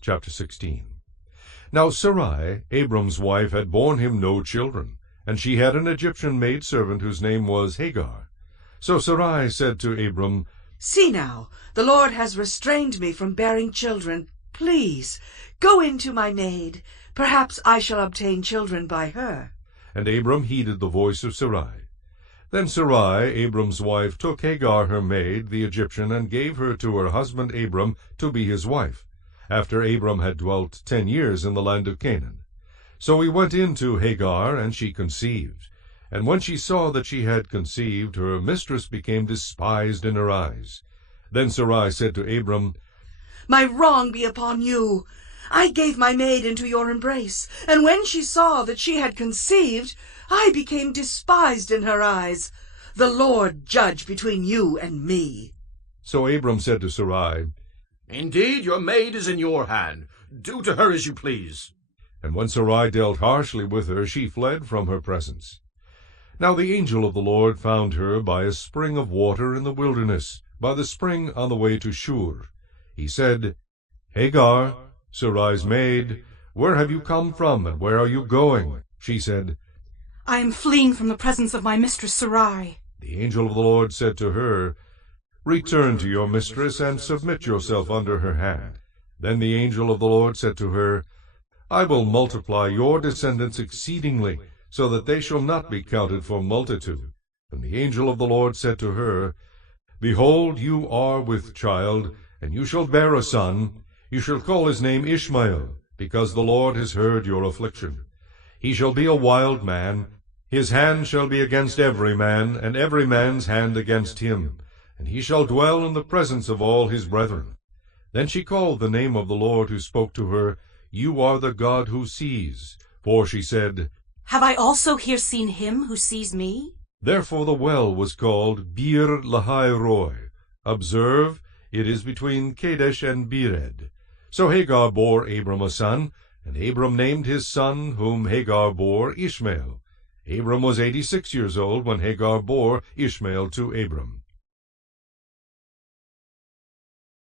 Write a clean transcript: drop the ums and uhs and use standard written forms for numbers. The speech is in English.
Chapter 16. Now Sarai, Abram's wife, had borne him no children, and she had an Egyptian maidservant whose name was Hagar. So Sarai said to Abram, See now, the Lord has restrained me from bearing children. Please, go in to my maid. Perhaps I shall obtain children by her. And Abram heeded the voice of Sarai. Then Sarai, Abram's wife, took Hagar her maid, the Egyptian, and gave her to her husband Abram to be his wife, after Abram had dwelt 10 years in the land of Canaan. So he went in to Hagar, and she conceived. And when she saw that she had conceived, her mistress became despised in her eyes. Then Sarai said to Abram, My wrong be upon you. I gave my maid into your embrace, and when she saw that she had conceived, I became despised in her eyes. The Lord judge between you and me. So Abram said to Sarai, Indeed, your maid is in your hand. Do to her as you please. And when Sarai dealt harshly with her, she fled from her presence. Now the angel of the Lord found her by a spring of water in the wilderness, by the spring on the way to Shur. He said, Hagar, Sarai's maid, where have you come from, and where are you going? She said, I am fleeing from the presence of my mistress Sarai. The angel of the Lord said to her, Return to your mistress, and submit yourself under her hand. Then the angel of the Lord said to her, I will multiply your descendants exceedingly, so that they shall not be counted for multitude. And the angel of the Lord said to her, Behold, you are with child, and you shall bear a son. You shall call his name Ishmael, because the Lord has heard your affliction. He shall be a wild man. His hand shall be against every man, and every man's hand against him. And he shall dwell in the presence of all his brethren. Then she called the name of the Lord who spoke to her, You are the God who sees. For she said, Have I also here seen him who sees me? Therefore the well was called Bir Lahai Roi. Observe, it is between Kadesh and Bered. So Hagar bore Abram a son, and Abram named his son, whom Hagar bore, Ishmael. Abram was 86 years old when Hagar bore Ishmael to Abram.